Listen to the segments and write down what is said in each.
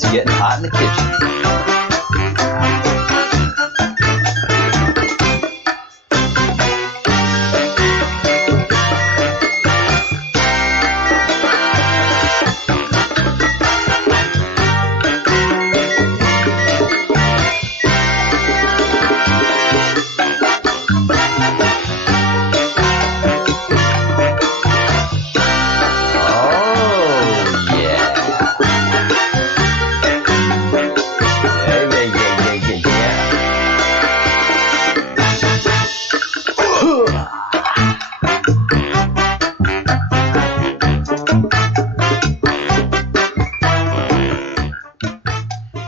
It's getting hot in the kitchen.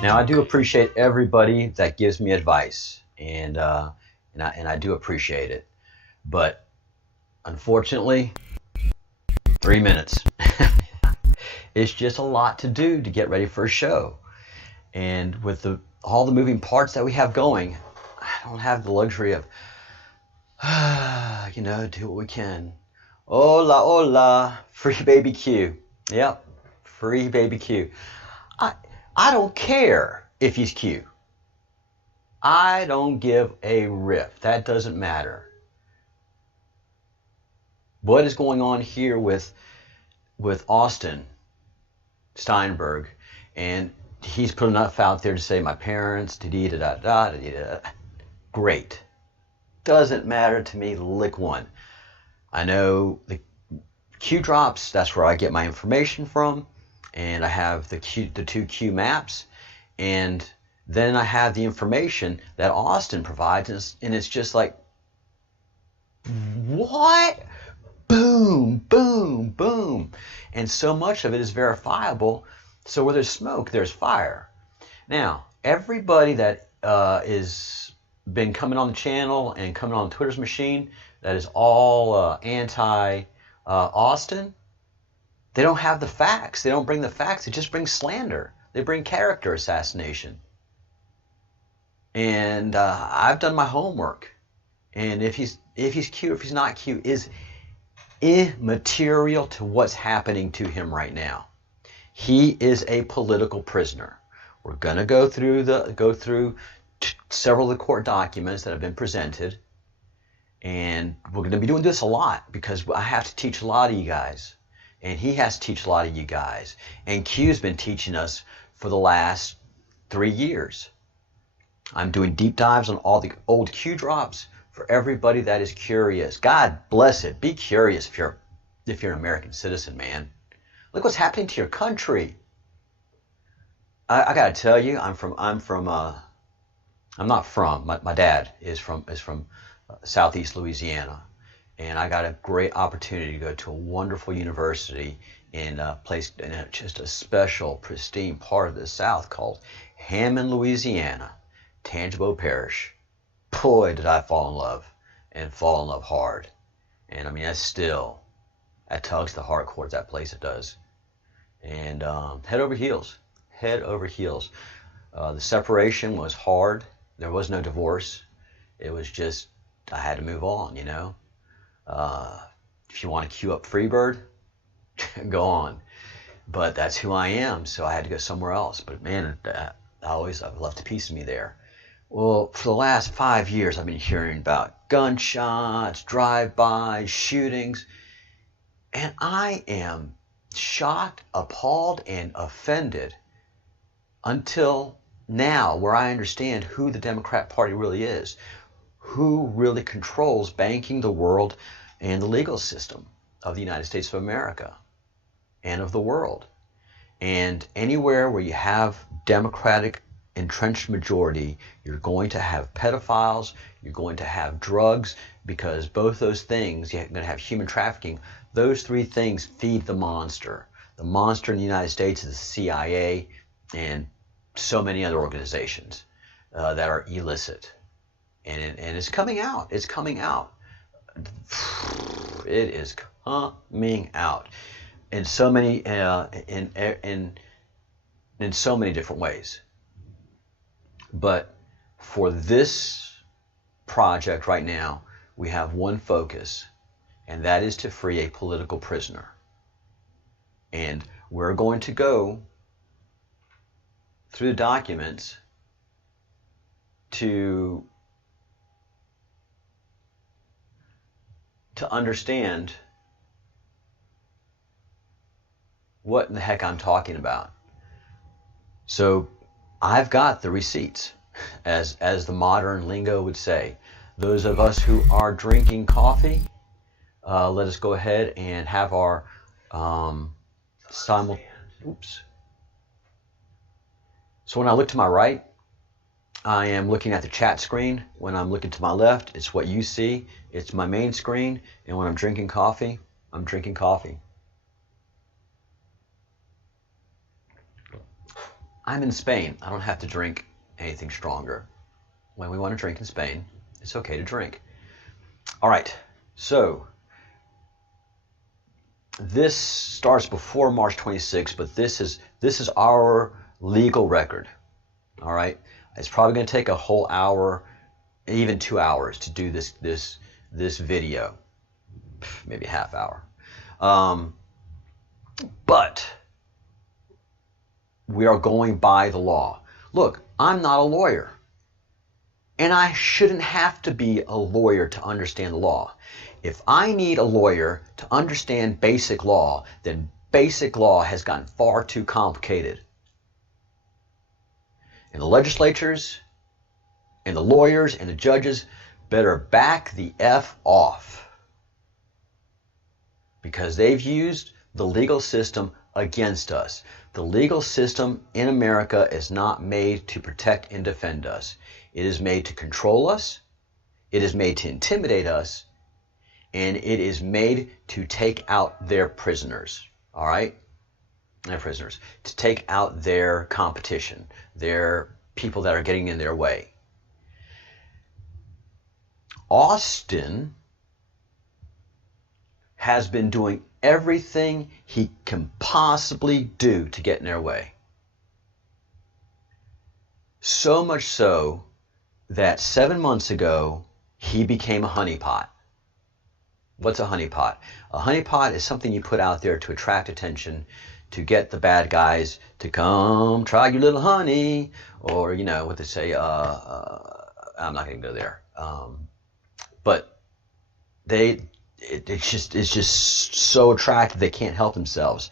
Now, I do appreciate everybody that gives me advice, and I do appreciate it. But unfortunately, 3 minutes. It's just a lot to do to get ready for a show. And with all the moving parts that we have going, I don't have the luxury of, do what we can. Hola, hola, free baby Q. Yep, free baby Q. I don't care if he's cute. I don't give a rip. That doesn't matter. What is going on here with Austin Steinbart? And he's put enough out there to say my parents, da-da-da-da-da-da. Great. Doesn't matter to me, lick one. I know the Q drops, that's where I get my information from. And I have the two Q maps, and then I have the information that Austin provides, and it's just like, what? Boom, boom, boom. And so much of it is verifiable, so where there's smoke, there's fire. Now, everybody that is been coming on the channel and coming on Twitter's machine that is all anti-Austin, they don't have the facts. They don't bring the facts. They just bring slander. They bring character assassination. And I've done my homework. And if he's cute, if he's not cute, is immaterial to what's happening to him right now. He is a political prisoner. We're going to go through several of the court documents that have been presented. And we're going to be doing this a lot because I have to teach a lot of you guys. And he has to teach a lot of you guys. And Q's been teaching us for the last 3 years. I'm doing deep dives on all the old Q drops for everybody that is curious. God bless it. Be curious if you're an American citizen, man. Look what's happening to your country. I gotta tell you, my dad is from Southeast Louisiana. And I got a great opportunity to go to a wonderful university in just a special, pristine part of the South called Hammond, Louisiana, Tangible Parish. Boy, did I fall in love, and fall in love hard. And I mean, that tugs the heart towards that place, it does. And head over heels. The separation was hard. There was no divorce. It was just, I had to move on, you know. If you want to queue up Freebird, go on. But that's who I am, so I had to go somewhere else. But man, I've left a piece of me there. Well, for the last 5 years, I've been hearing about gunshots, drive-bys, shootings, and I am shocked, appalled, and offended until now, where I understand who the Democrat Party really is, who really controls banking, the world, and the legal system of the United States of America and of the world. And anywhere where you have Democratic entrenched majority, you're going to have pedophiles, you're going to have drugs, because both those things, you're going to have human trafficking. Those three things feed the monster. The monster in the United States is the CIA and so many other organizations that are illicit. And it's coming out. It's coming out. It is coming out in so many in so many different ways. But for this project right now, we have one focus, and that is to free a political prisoner. And we're going to go through the documents to understand what in the heck I'm talking about. So I've got the receipts, as the modern lingo would say. Those of us who are drinking coffee, let us go ahead and have our oops. So when I look to my right, I am looking at the chat screen. When I'm looking to my left, it's what you see. It's my main screen. And when I'm drinking coffee, I'm drinking coffee. I'm in Spain. I don't have to drink anything stronger. When we want to drink in Spain, it's okay to drink. All right. So this starts before March 26th, but this is our legal record. All right. It's probably going to take a whole hour, even 2 hours to do this video, maybe a half hour. But we are going by the law. Look, I'm not a lawyer, and I shouldn't have to be a lawyer to understand the law. If I need a lawyer to understand basic law, then basic law has gotten far too complicated. And the legislatures and the lawyers and the judges better back the F off, because they've used the legal system against us. The legal system in America is not made to protect and defend us. It is made to control us. It is made to intimidate us. And it is made to take out their prisoners. All right? Their prisoners. To take out their competition. Their people that are getting in their way. Austin has been doing everything he can possibly do to get in their way. So much so that 7 months ago, he became a honeypot. What's a honeypot? A honeypot is something you put out there to attract attention, to get the bad guys to come try your little honey, or you know what they say. I'm not going to go there. But it's just so attractive they can't help themselves.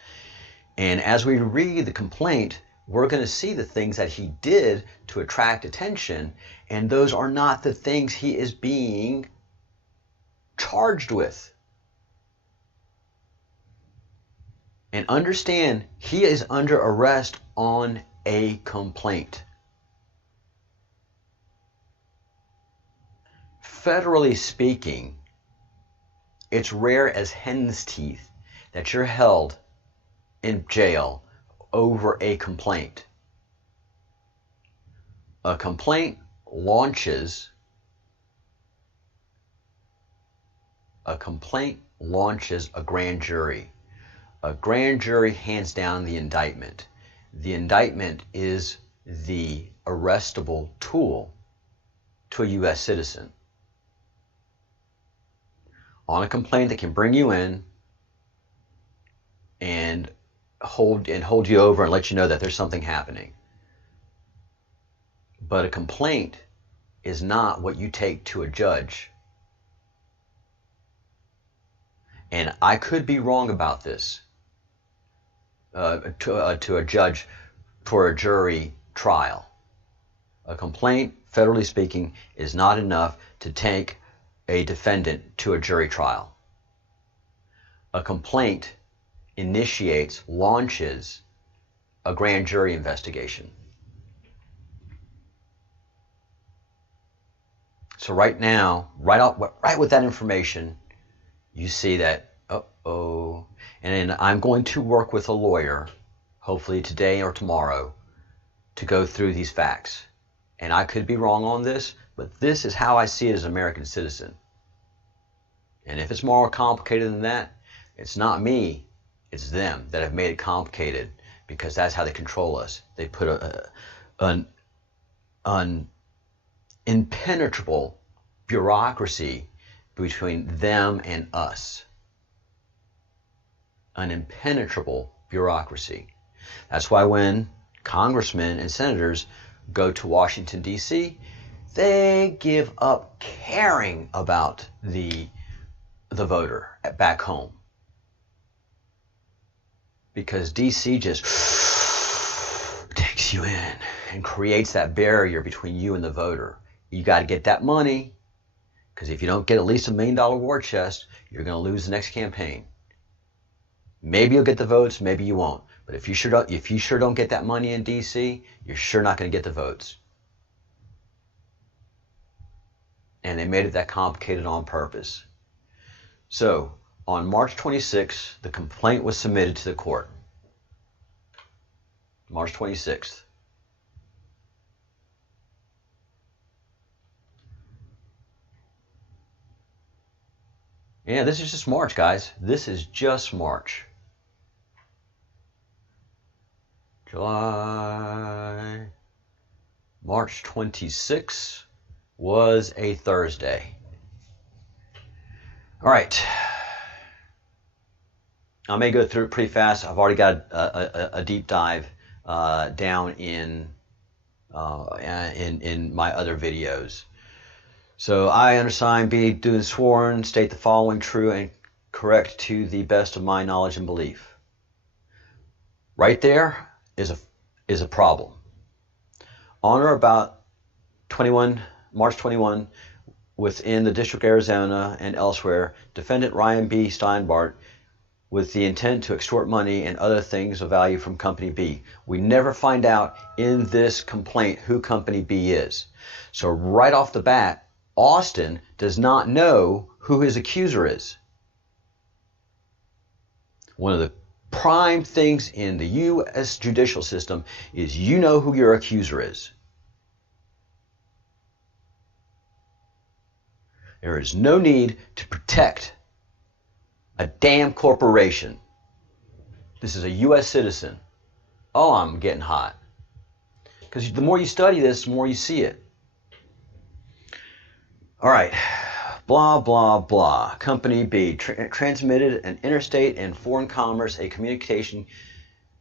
And as we read the complaint, we're going to see the things that he did to attract attention, and those are not the things he is being charged with. And understand, he is under arrest on a complaint. Federally speaking, it's rare as hen's teeth that you're held in jail over a complaint. A complaint launches a grand jury. A grand jury hands down the indictment. The indictment is the arrestable tool to a U.S. citizen. On a complaint that can bring you in and hold you over and let you know that there's something happening. But a complaint is not what you take to a judge. And I could be wrong about this. To a judge for a jury trial. A complaint, federally speaking, is not enough to take a defendant to a jury trial. A complaint launches a grand jury investigation. So right now, right with that information, you see that, and I'm going to work with a lawyer, hopefully today or tomorrow, to go through these facts. And I could be wrong on this, but this is how I see it as an American citizen. And if it's more complicated than that, it's not me, it's them that have made it complicated, because that's how they control us. They put an impenetrable bureaucracy between them and us. An impenetrable bureaucracy. That's why when congressmen and senators go to Washington, D.C., they give up caring about the voter back home. Because D.C. just takes you in and creates that barrier between you and the voter. You got to get that money, because if you don't get at least $1 million war chest, you're going to lose the next campaign. Maybe you'll get the votes, maybe you won't. But if you sure don't get that money in D.C., you're sure not going to get the votes. And they made it that complicated on purpose. So, on March 26th, the complaint was submitted to the court. March 26th. Yeah, this is just March, guys. This is just March. July. March 26th was a Thursday. All right. I may go through it pretty fast. I've already got a deep dive down in my other videos. So I undersign be doing sworn, state the following true and correct to the best of my knowledge and belief. Right there is a problem. On or about March 21, within the District of Arizona and elsewhere, defendant Ryan B. Steinbart, with the intent to extort money and other things of value from Company B. We never find out in this complaint who Company B is. So right off the bat, Austin does not know who his accuser is. One of the prime things in the U.S. judicial system is you know who your accuser is. There is no need to protect a damn corporation. This is a U.S. citizen. Oh, I'm getting hot. Because the more you study this, the more you see it. All right. Blah, blah, blah. Company B transmitted an interstate and foreign commerce a communication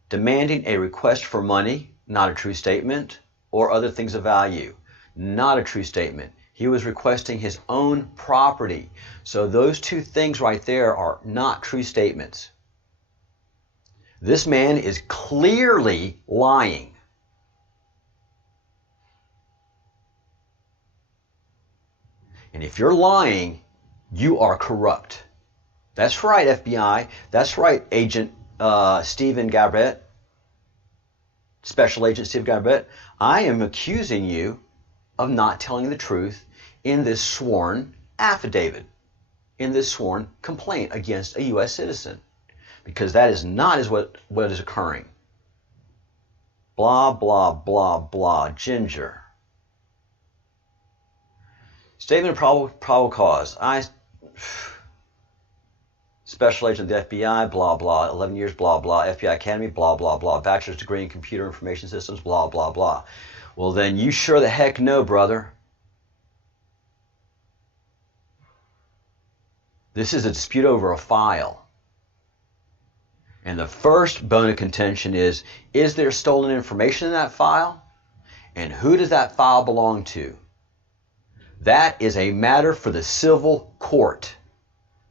demanding a request for money, not a true statement, or other things of value. Not a true statement. He was requesting his own property. So those two things right there are not true statements. This man is clearly lying. And if you're lying, you are corrupt. That's right, FBI. That's right, Agent Stephen Gabret. Special Agent Stephen Gabret. I am accusing you of not telling the truth in this sworn affidavit, in this sworn complaint against a U.S. citizen. Because that is not what is occurring. Blah, blah, blah, blah. Ginger. Statement of probable cause. Special agent of the FBI, blah, blah, 11 years, blah, blah, FBI Academy, blah, blah, blah, bachelor's degree in computer information systems, blah, blah, blah. Well, then you sure the heck know, brother. This is a dispute over a file. And the first bone of contention is there stolen information in that file? And who does that file belong to? That is a matter for the civil court.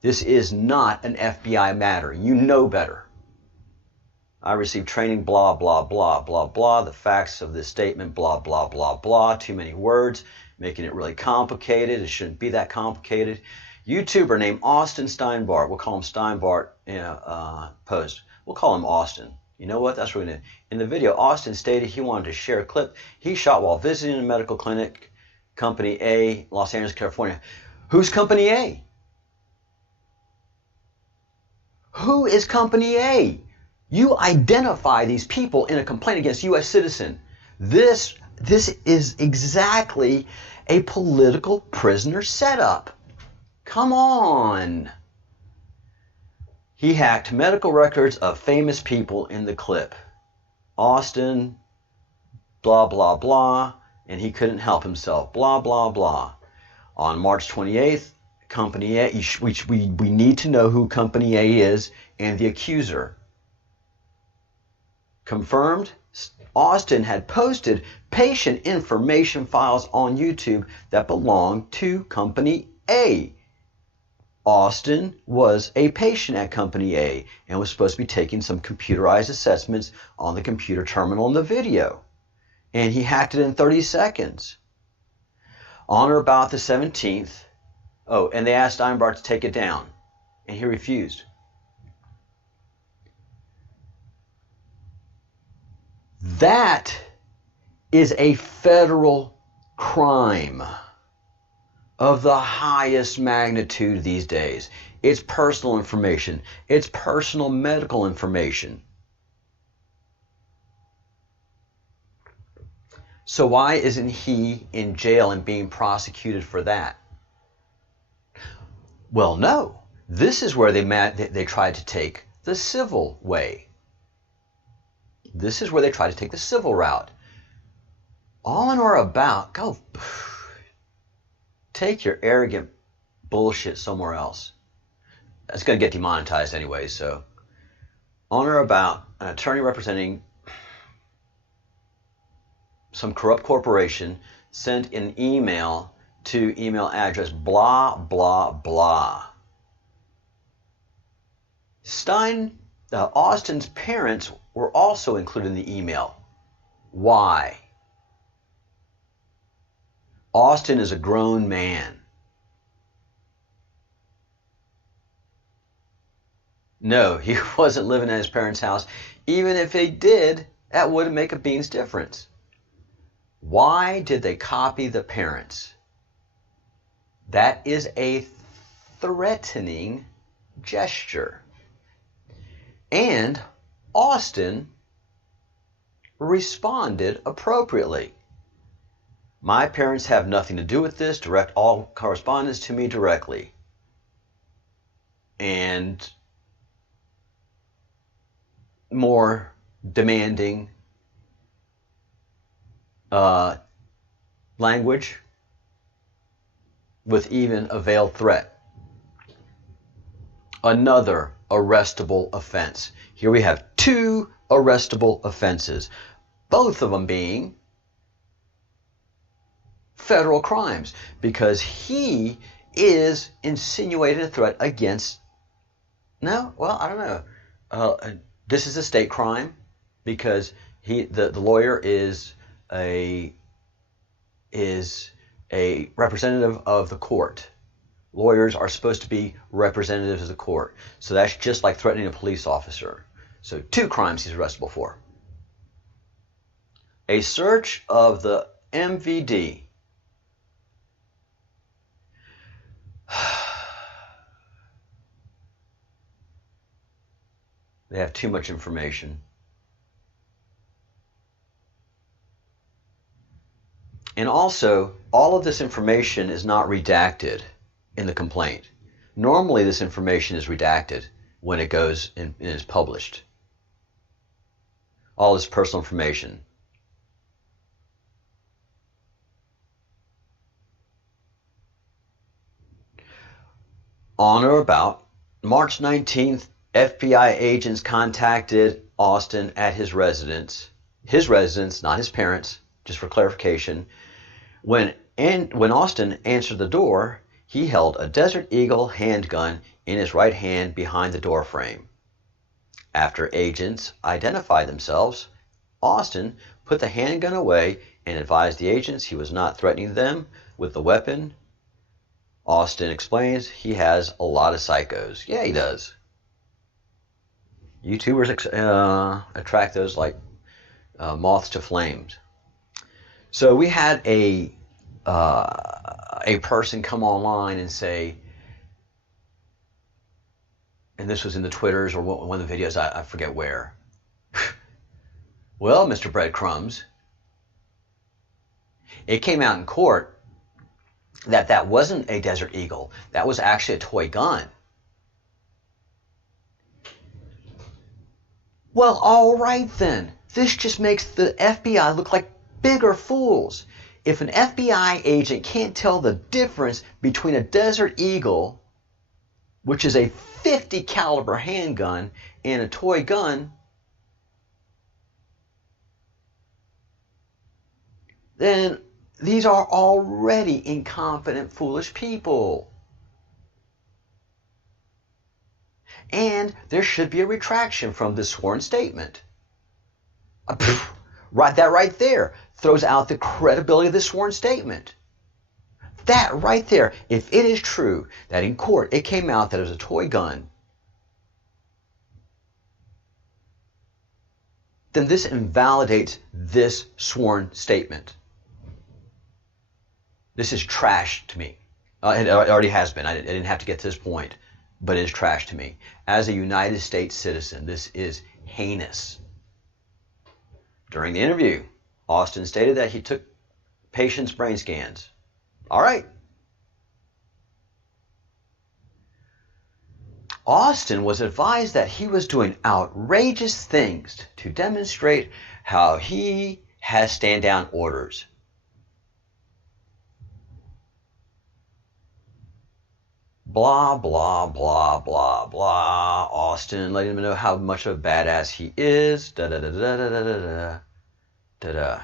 This is not an FBI matter. You know better. I received training, blah, blah, blah, blah, blah. The facts of this statement, blah, blah, blah, blah. Too many words, making it really complicated. It shouldn't be that complicated. YouTuber named Austin Steinbart. We'll call him Steinbart in a post. We'll call him Austin. You know what? That's what we did. In the video, Austin stated he wanted to share a clip he shot while visiting a medical clinic, Company A, Los Angeles, California. Who's Company A? Who is Company A? You identify these people in a complaint against U.S. citizen. This is exactly a political prisoner setup. Come on. He hacked medical records of famous people in the clip. Austin, blah, blah, blah, and he couldn't help himself, blah, blah, blah. On March 28th, Company A, we need to know who Company A is and the accuser. Confirmed, Austin had posted patient information files on YouTube that belonged to Company A. Austin was a patient at Company A and was supposed to be taking some computerized assessments on the computer terminal in the video. And he hacked it in 30 seconds. On or about the 17th, and they asked Steinbart to take it down, and he refused. That is a federal crime of the highest magnitude these days. It's personal information. It's personal medical information. So why isn't he in jail and being prosecuted for that? Well, no. This is where they tried to take the civil way. This is where they try to take the civil route. On or about, go take your arrogant bullshit somewhere else. That's going to get demonetized anyway, so. On or about, an attorney representing some corrupt corporation sent an email to email address blah, blah, blah. Austin's parents were also included in the email. Why? Austin is a grown man. No, he wasn't living at his parents' house. Even if he did, that wouldn't make a bean's difference. Why did they copy the parents? That is a threatening gesture. And Austin responded appropriately. My parents have nothing to do with this. Direct all correspondence to me directly. And more demanding language with even a veiled threat. Another arrestable offense. Here we have two arrestable offenses, both of them being federal crimes, because he is insinuating a threat against, no, well, I don't know. This is a state crime because the lawyer is a representative of the court. Lawyers are supposed to be representatives of the court. So that's just like threatening a police officer. So two crimes he's arrestable for. A search of the MVD. They have too much information. And also, all of this information is not redacted in the complaint. Normally, this information is redacted when it goes and is published. All this personal information. On or about March 19th, FBI agents contacted Austin at his residence. His residence, not his parents', just for clarification. When Austin answered the door, he held a Desert Eagle handgun in his right hand behind the door frame. After agents identified themselves, Austin put the handgun away and advised the agents he was not threatening them with the weapon. Austin explains he has a lot of psychos. Yeah, he does. YouTubers attract those like moths to flames. So we had a person come online and say, and this was in the Twitters or one of the videos, I forget where. Well, Mr. Breadcrumbs, it came out in court that wasn't a Desert Eagle. That was actually a toy gun. Well, all right then. This just makes the FBI look like bigger fools. If an FBI agent can't tell the difference between a Desert Eagle, which is a .50 caliber handgun, and a toy gun, then these are already incompetent, foolish people. And there should be a retraction from this sworn statement. Right, that right there throws out the credibility of the sworn statement. That right there, if it is true that in court it came out that it was a toy gun, then this invalidates this sworn statement. This is trash to me. It already has been. I didn't have to get to this point, but it is trash to me. As a United States citizen, this is heinous. During the interview, Austin stated that he took patients' brain scans. All right. Austin was advised that he was doing outrageous things to demonstrate how he has stand-down orders. Blah, blah, blah, blah, blah. Austin letting him know how much of a badass he is. Da da da da da da da da da.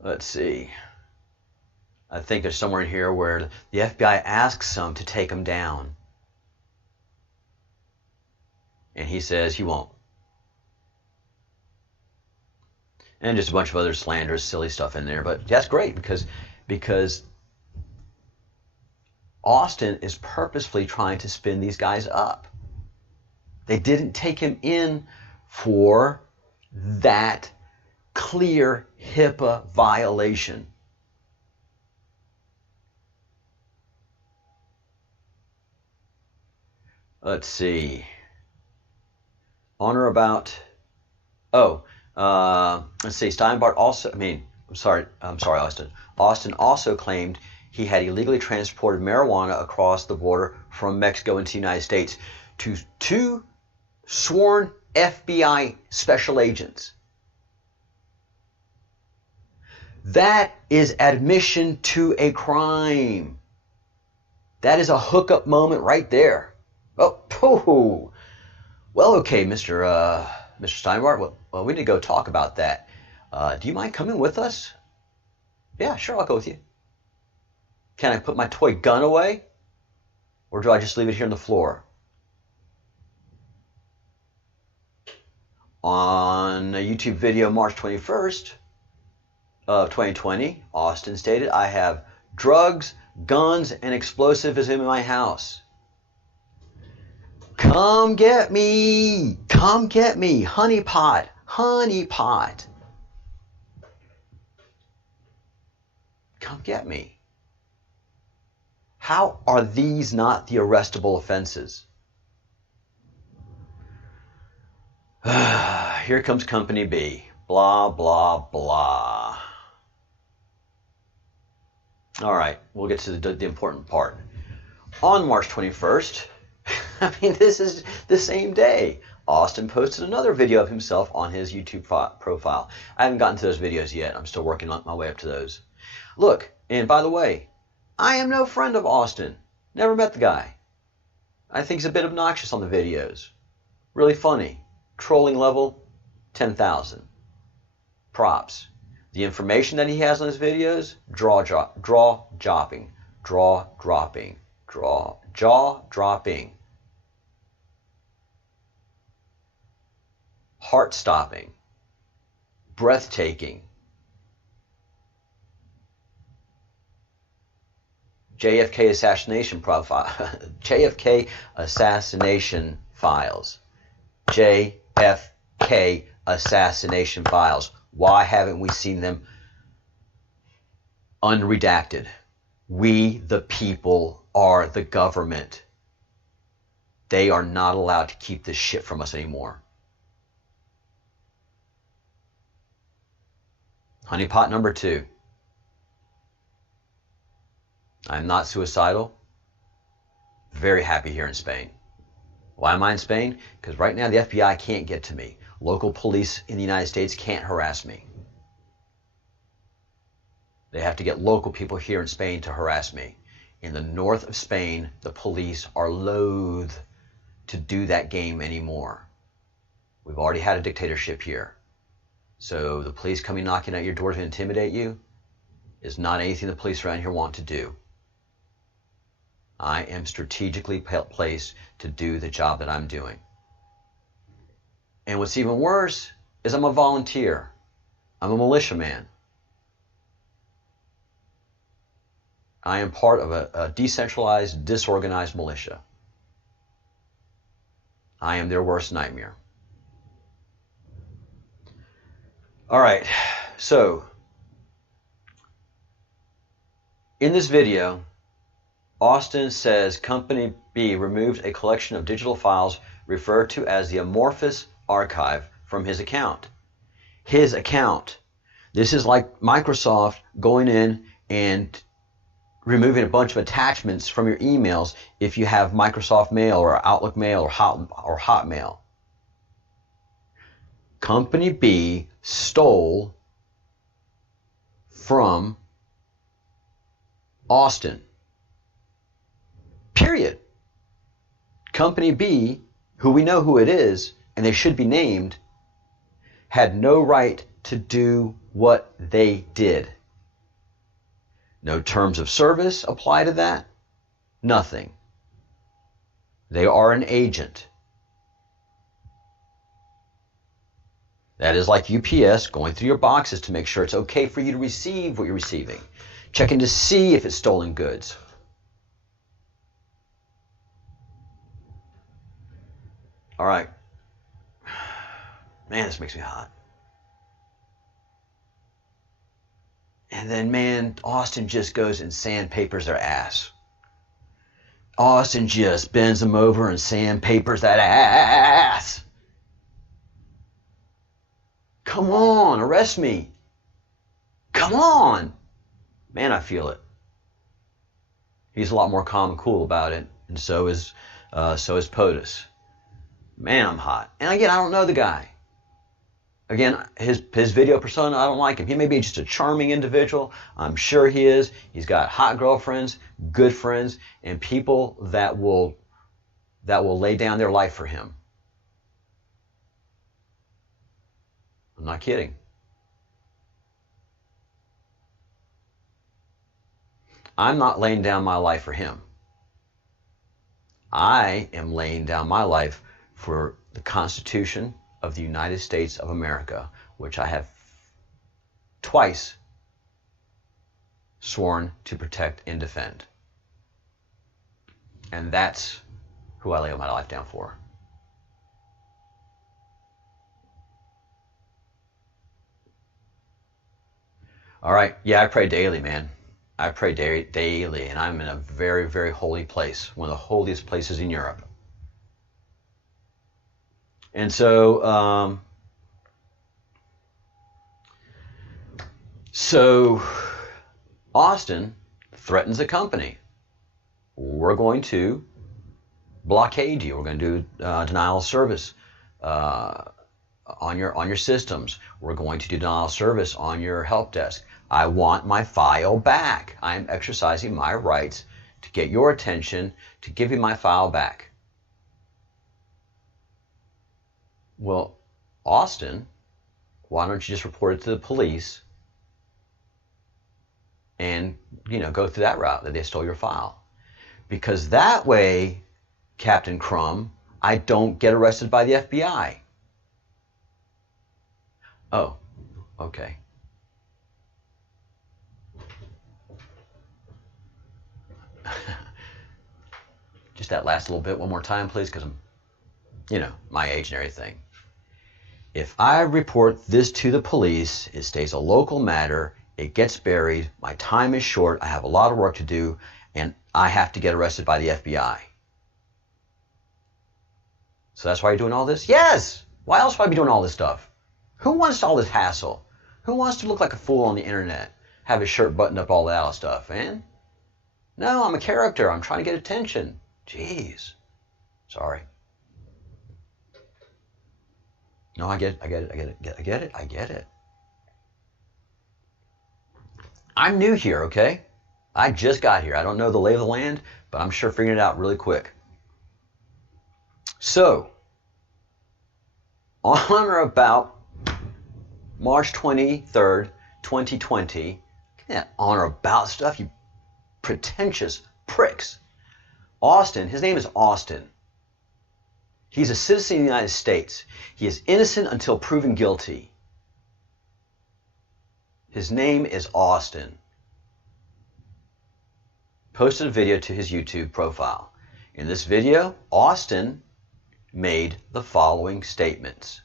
Let's see. I think there's somewhere in here where the FBI asks him to take him down. And he says he won't. And just a bunch of other slanderous, silly stuff in there. But that's great because Austin is purposefully trying to spin these guys up. They didn't take him in for that clear HIPAA violation. Let's see. On or about... let's see. Steinbart also... I'm sorry, Austin. Austin also claimed he had illegally transported marijuana across the border from Mexico into the United States to 2 sworn FBI special agents. That is admission to a crime. That is a hookup moment right there. Oh, well, okay, Mr. Steinbart. Well, we need to go talk about that. Do you mind coming with us? Yeah, sure, I'll go with you. Can I put my toy gun away? Or do I just leave it here on the floor? On a YouTube video March 21st of 2020, Austin stated, I have drugs, guns, and explosives in my house. Come get me! Come get me! Honeypot! Honeypot! Come get me. How are these not the arrestable offenses? Here comes Company B. Blah, blah, blah. All right, we'll get to the important part. On March 21st, this is the same day, Austin posted another video of himself on his YouTube profile. I haven't gotten to those videos yet. I'm still working my way up to those. Look, and by the way, I am no friend of Austin. Never met the guy. I think he's a bit obnoxious on the videos. Really funny. Trolling level, 10,000. Props. The information that he has on his videos, jaw-dropping, heart-stopping, breathtaking. JFK assassination profile, JFK assassination files, JFK assassination files. Why haven't we seen them unredacted? We, the people, are the government. They are not allowed to keep this shit from us anymore. Honeypot number 2. I'm not suicidal. Very happy here in Spain. Why am I in Spain? Because right now the FBI can't get to me. Local police in the United States can't harass me. They have to get local people here in Spain to harass me. In the north of Spain, the police are loath to do that game anymore. We We've already had a dictatorship here. So the police coming knocking at your door to intimidate you is not anything the police around here want to do. I am strategically placed to do the job that I'm doing. And what's even worse is I'm a volunteer. I'm a militiaman. I am part of a decentralized, disorganized militia. I am their worst nightmare. All right, so in this video, Austin says Company B removed a collection of digital files referred to as the amorphous archive from his account. His account. This is like Microsoft going in and removing a bunch of attachments from your emails if you have Microsoft Mail or Outlook Mail or Hotmail. Company B stole from Austin. Period. Company B, who we know who it is, and they should be named, had no right to do what they did. No terms of service apply to that. Nothing. They are an agent. That is like UPS going through your boxes to make sure it's okay for you to receive what you're receiving. Checking to see if it's stolen goods. All right. Man, this makes me hot. And then, man, Austin just goes and sandpapers their ass. Austin just bends them over and sandpapers that ass. Come on, arrest me. Come on. Man, I feel it. He's a lot more calm and cool about it, and so is POTUS. Man, I'm hot. And again, I don't know the guy. Again, his video persona, I don't like him. He may be just a charming individual. I'm sure he is. He's got hot girlfriends, good friends, and people that will lay down their life for him. I'm not kidding. I'm not laying down my life for him. I am laying down my life for the Constitution of the United States of America, which I have twice sworn to protect and defend. And that's who I lay my life down for. All right, yeah, I pray daily, man. I pray daily, and I'm in a very, very holy place, one of the holiest places in Europe. And so, Austin threatens the company. We're going to blockade you. We're going to do denial of service on your systems. We're going to do denial of service on your help desk. I want my file back. I am exercising my rights to get your attention, to give you my file back. Well, Austin, why don't you just report it to the police and, go through that route that they stole your file? Because that way, Captain Crumb, I don't get arrested by the FBI. Oh, okay. Just that last little bit one more time, please, because I'm, my age and everything. If I report this to the police, it stays a local matter, it gets buried, my time is short, I have a lot of work to do, and I have to get arrested by the FBI. So that's why you're doing all this? Yes! Why else would I be doing all this stuff? Who wants all this hassle? Who wants to look like a fool on the internet? Have his shirt buttoned up, all that stuff, man? No, I'm a character. I'm trying to get attention. Jeez. Sorry. No, I get it. I'm new here, okay? I just got here. I don't know the lay of the land, but I'm sure figuring it out really quick. So, On or about March 23rd, 2020, that on or about stuff, you pretentious pricks. Austin, his name is Austin. He's a citizen of the United States. He is innocent until proven guilty. His name is Austin. Posted a video to his YouTube profile. In this video, Austin made the following statements.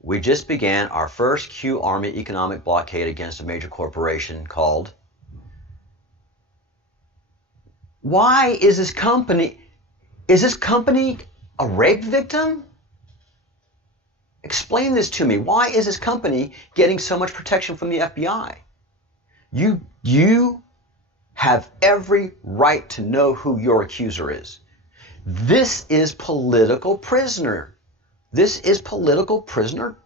We just began our first Q Army economic blockade against a major corporation called... Why is this company a rape victim? Explain this to me. Why is this company getting so much protection from the FBI? You have every right to know who your accuser is. This is political prisoner. This is political prisoner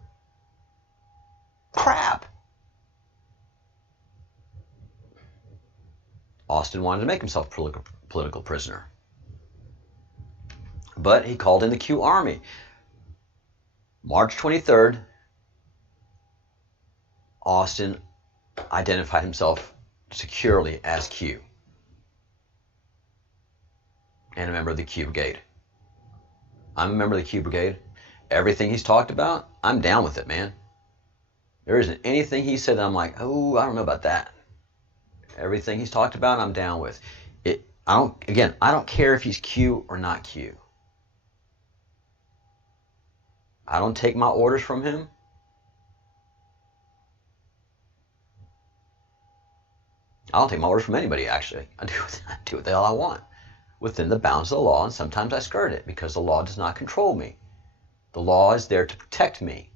crap. Austin wanted to make himself a political prisoner. But he called in the Q Army. March 23rd, Austin identified himself securely as Q and a member of the Q Brigade. I'm a member of the Q Brigade. Everything he's talked about, I'm down with it, man. There isn't anything he said that I'm like, oh, I don't know about that. Everything he's talked about, I'm down with it. I don't care if he's Q or not Q. I don't take my orders from him. I don't take my orders from anybody, actually. I do what the hell I want within the bounds of the law, and sometimes I skirt it because the law does not control me. The law is there to protect me.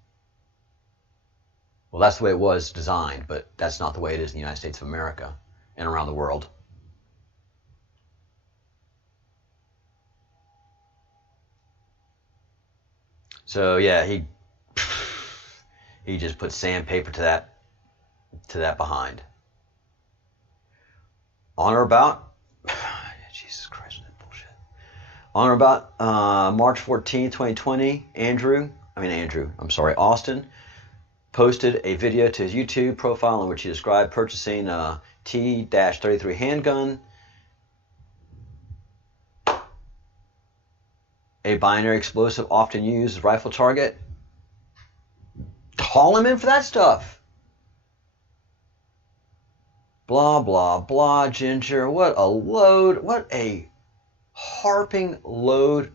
Well, that's the way it was designed, but that's not the way it is in the United States of America and around the world. So yeah, he just put sandpaper to that behind. On or about Jesus Christ, that bullshit. On or about March 14, 2020, Austin posted a video to his YouTube profile in which he described purchasing a T-33 handgun, a binary explosive often used as rifle target. Call him in for that stuff. Blah, blah, blah, Ginger. What a load. What a harping load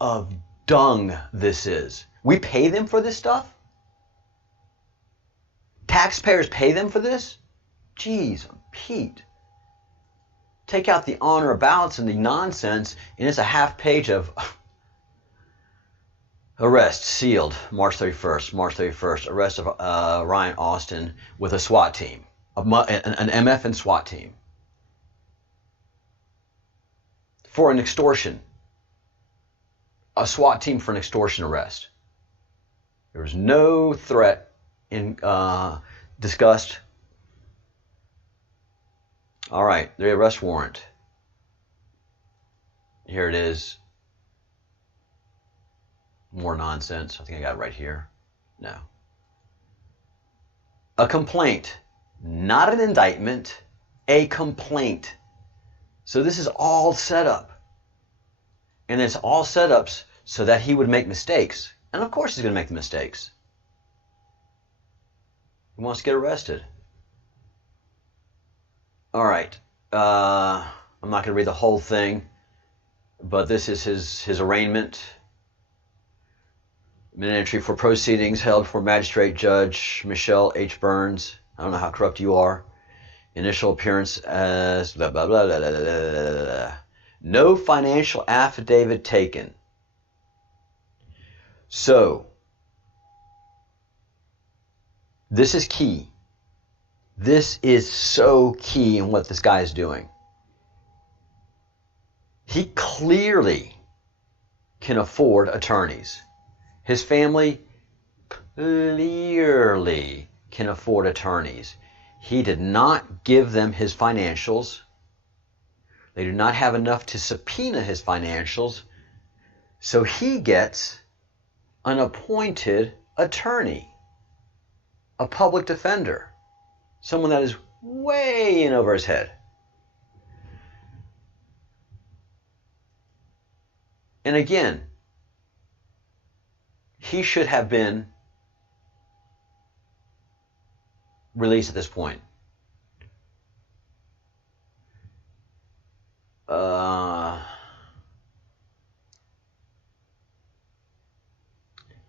of dung this is. We pay them for this stuff? Taxpayers pay them for this? Jeez, Pete. Take out the on or abouts and the nonsense, and it's a half page of arrest sealed March 31st. Arrest of Ryan Austin with a SWAT team, an MF and SWAT team for an extortion. A SWAT team for an extortion arrest. There was no threat discussed. All right, the arrest warrant. Here it is. More nonsense. I think I got it right here. No. A complaint, not an indictment, a complaint. So this is all set up. And it's all setups so that he would make mistakes. And of course he's going to make the mistakes. He wants to get arrested. All right. I'm not going to read the whole thing, but this is his arraignment. Minute entry for proceedings held for Magistrate Judge Michelle H. Burns. I don't know how corrupt you are. Initial appearance as blah, blah, blah, blah, blah, blah, blah, blah. No financial affidavit taken. So, this is key. This is so key in what this guy is doing. He clearly can afford attorneys. His family clearly can afford attorneys. He did not give them his financials. They do not have enough to subpoena his financials. So he gets an appointed attorney, a public defender, someone that is way in over his head. And again, he should have been released at this point.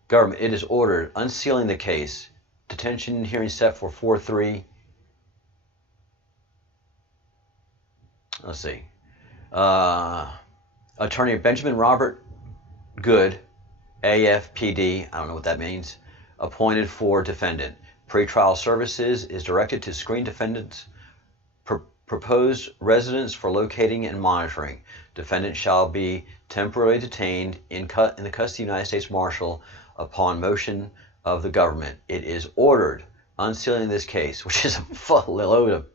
Government, it is ordered unsealing the case. Detention hearing set for 4/3. Let's see. Attorney Benjamin Robert Good, AFPD, I don't know what that means, appointed for defendant. Pretrial services is directed to screen defendants' proposed residence for locating and monitoring. Defendant shall be temporarily detained in the custody of the United States Marshal upon motion of the government. It is ordered unsealing this case, which is a full load of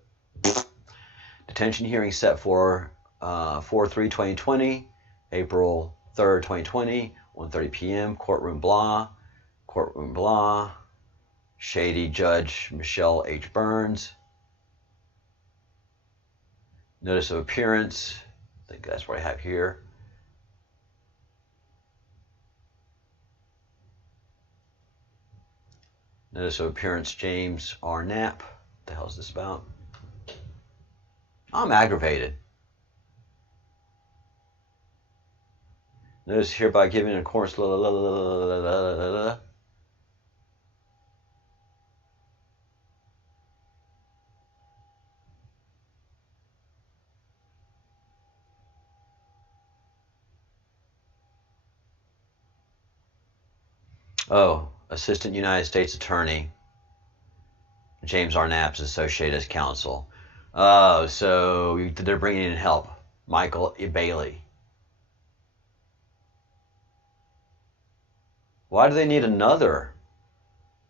detention hearing set for 4/3/2020, April 3rd, 2020, 1:30 p.m. Courtroom blah. Shady Judge Michelle H. Burns. Notice of appearance. I think that's what I have here. Notice of appearance, James R. Knapp. What the hell is this about? I'm aggravated. Notice hereby given in accordance. Oh, Assistant United States Attorney James R. Knapp is associated as counsel. Oh, so they're bringing in help. Michael Bailey. Why do they need another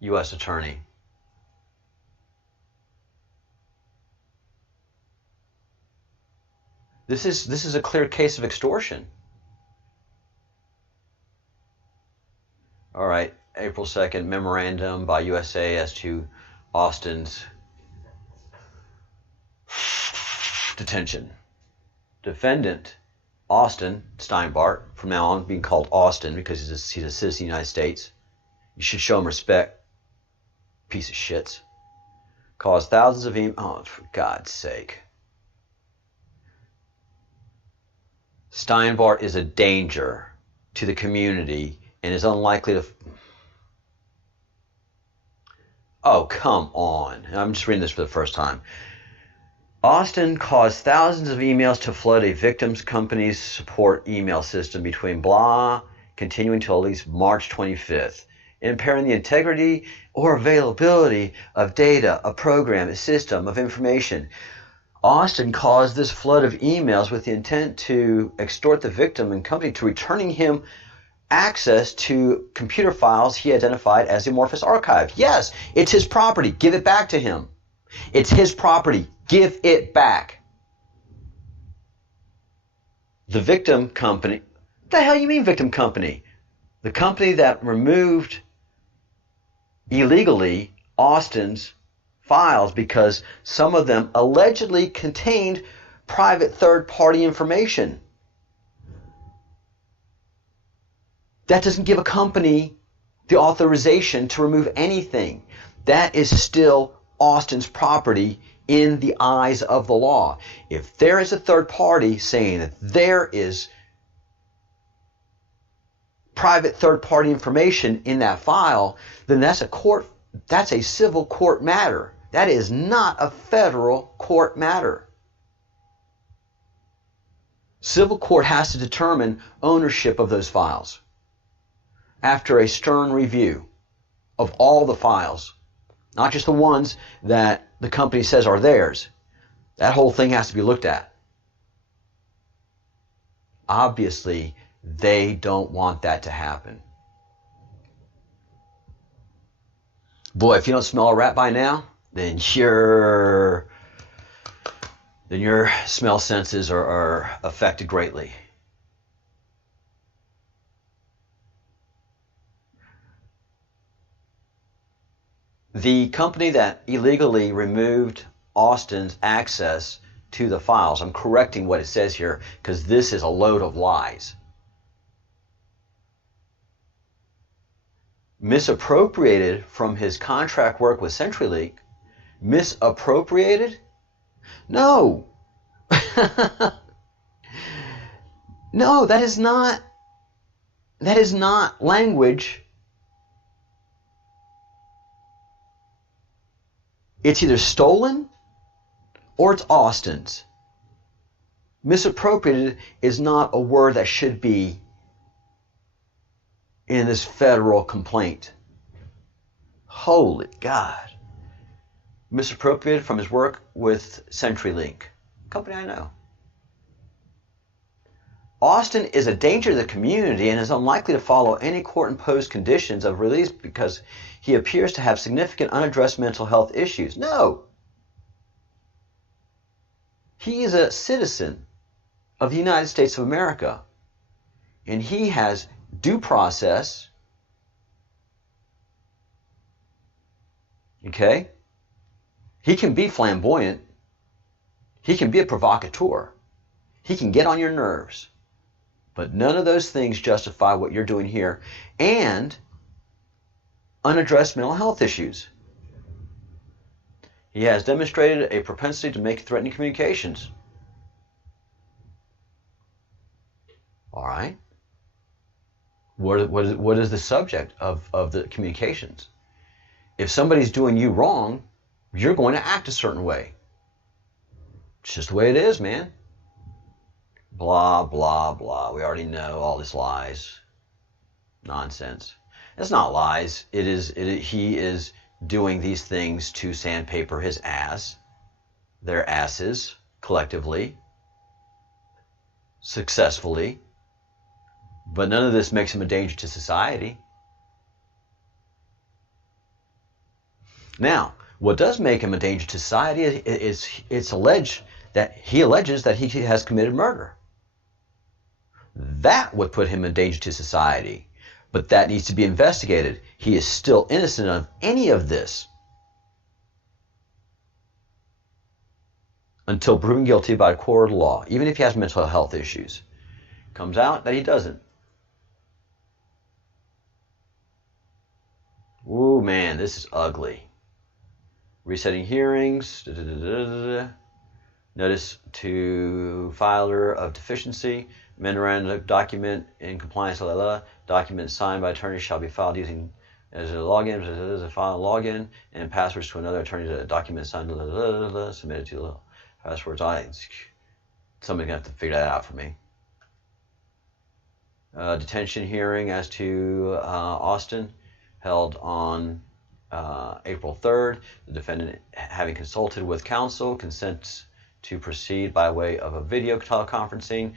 U.S. attorney? This is a clear case of extortion. All right, April 2nd, memorandum by USA as to Austin's detention. Defendant Austin Steinbart, from now on being called Austin because he's a citizen of the United States. You should show him respect. Piece of shits. Caused thousands of emails. Oh, for God's sake. Steinbart is a danger to the community and is unlikely to... Oh, come on. I'm just reading this for the first time. Austin caused thousands of emails to flood a victim's company's support email system between blah, continuing till at least March 25th, impairing the integrity or availability of data, a program, a system of information. Austin caused this flood of emails with the intent to extort the victim and company to returning him access to computer files he identified as amorphous archive. Yes, it's his property. Give it back to him. It's his property. Give it back. The victim company. What the hell you mean victim company? The company that removed illegally Austin's files because some of them allegedly contained private third-party information. That doesn't give a company the authorization to remove anything. That is still Austin's property in the eyes of the law. If there is a third party saying that there is private third-party information in that file, then that's a civil court matter. That is not a federal court matter. Civil court has to determine ownership of those files after a stern review of all the files, not just the ones that the company says are theirs. That whole thing has to be looked at. Obviously, they don't want that to happen. Boy, if you don't smell a rat by now, then your smell senses are affected greatly. The company that illegally removed Austin's access to the files, I'm correcting what it says here because this is a load of lies, misappropriated from his contract work with CenturyLink. Misappropriated? No. No, that is not language. It's either stolen or it's Austin's. Misappropriated is not a word that should be in this federal complaint. Holy God. Misappropriated from his work with CenturyLink, a company I know. Austin is a danger to the community and is unlikely to follow any court-imposed conditions of release because he appears to have significant unaddressed mental health issues. No. He is a citizen of the United States of America, and he has due process. Okay? He can be flamboyant. He can be a provocateur. He can get on your nerves. But none of those things justify what you're doing here and unaddressed mental health issues. He has demonstrated a propensity to make threatening communications. All right. What is the subject of the communications? If somebody's doing you wrong, you're going to act a certain way. It's just the way it is, man. Blah, blah, blah. We already know all this lies. Nonsense. It's not lies. He is doing these things to sandpaper his ass, their asses, collectively, successfully. But none of this makes him a danger to society. Now, what does make him a danger to society is he alleges that he has committed murder. That would put him in danger to society. But that needs to be investigated. He is still innocent of any of this until proven guilty by a court of law, even if he has mental health issues. Comes out that he doesn't. Ooh, man, this is ugly. Reciting hearings. Notice to filer of deficiency. Memorandum document in compliance. Document signed by attorney shall be filed using as a login, as a file login, and passwords to another attorney. Document signed. Submitted to passwords. Somebody's gonna have to figure that out for me. Detention hearing as to Austin, held on April 3rd. The defendant, having consulted with counsel, consents to proceed by way of a video teleconferencing.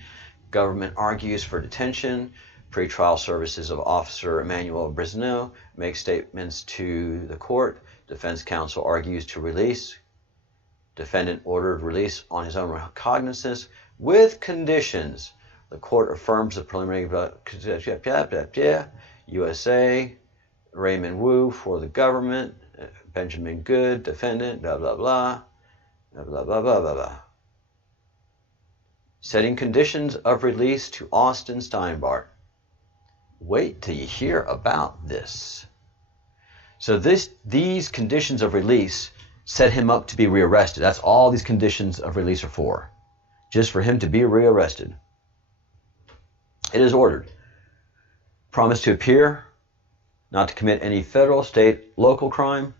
Government argues for detention. Pretrial services of Officer Emmanuel Brisneau make statements to the court. Defense counsel argues to release. Defendant ordered release on his own recognizance with conditions. The court affirms the preliminary USA, Raymond Wu for the government, Benjamin Good, defendant, blah, blah, blah, blah, blah, blah, blah, blah, blah. Setting conditions of release to Austin Steinbart. Wait till you hear about this. So these conditions of release set him up to be rearrested. That's all these conditions of release are for. Just for him to be rearrested. It is ordered. Promise to appear, not to commit any federal, state, local crime,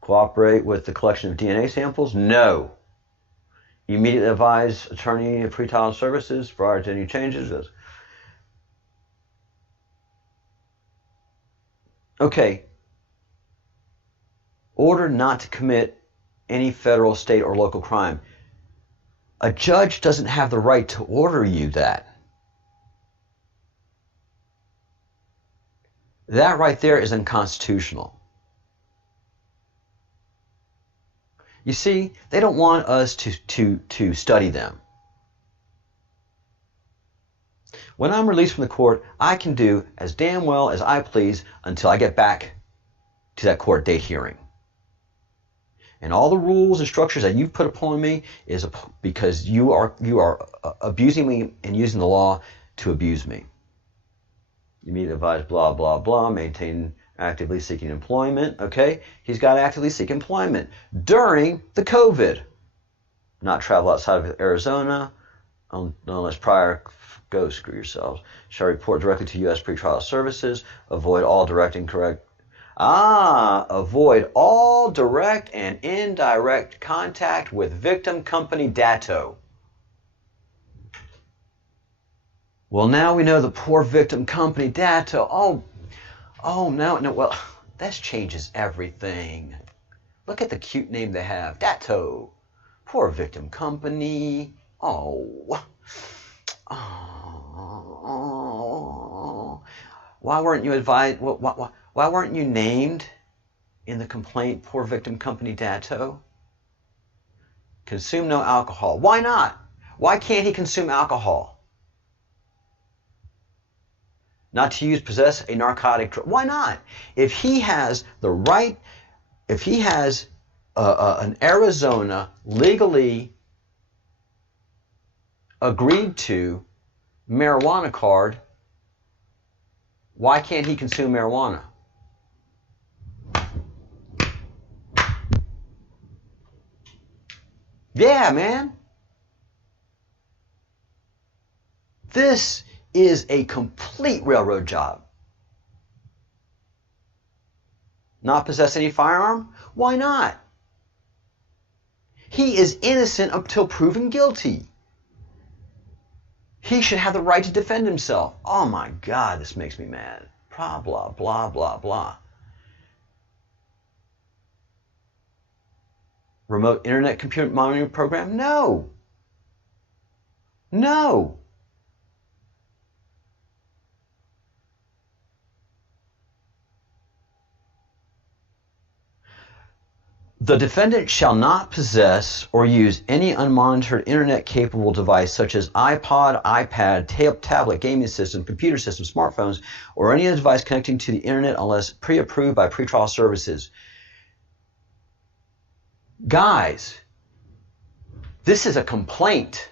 cooperate with the collection of DNA samples. No. Immediately advise attorney of pretrial services prior to any changes. Okay. Order not to commit any federal, state, or local crime. A judge doesn't have the right to order you that. That right there is unconstitutional. You see, they don't want us to study them. When I'm released from the court, I can do as damn well as I please until I get back to that court date hearing. And all the rules and structures that you've put upon me is because you are abusing me and using the law to abuse me. You need to advise blah, blah, blah, maintain actively seeking employment. Okay, he's got to actively seek employment during the COVID. Not travel outside of Arizona unless prior, go screw yourselves. Shall report directly to U.S. pretrial services. Avoid all direct and indirect contact with victim company dato. Well, now we know the poor victim company dato. No, well, this changes everything. Look at the cute name they have, dato. Poor victim company. Oh. Why weren't you advised? Why weren't you named in the complaint, poor victim company dato? Consume no alcohol. Why not? Why can't he consume alcohol? Not to use, possess a narcotic drug. Why not? If he has the right, if he has an Arizona legally agreed to marijuana card, why can't he consume marijuana? Yeah, man. This is a complete railroad job. Not possess any firearm? Why not? He is innocent until proven guilty. He should have the right to defend himself. Oh my God, this makes me mad. Blah, blah, blah, blah, blah. Remote internet computer monitoring program? No. No. The defendant shall not possess or use any unmonitored internet-capable device such as iPod, iPad, tablet, gaming system, computer system, smartphones, or any other device connecting to the internet unless pre-approved by pretrial services. Guys, this is a complaint.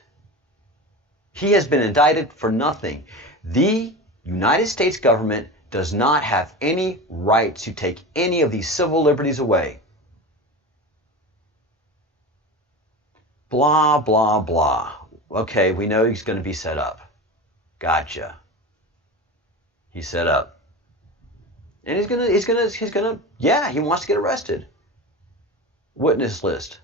He has been indicted for nothing. The United States government does not have any right to take any of these civil liberties away. Blah, blah, blah. Okay, we know he's going to be set up. Gotcha. He's set up. And he's gonna, yeah, he wants to get arrested. Witness list.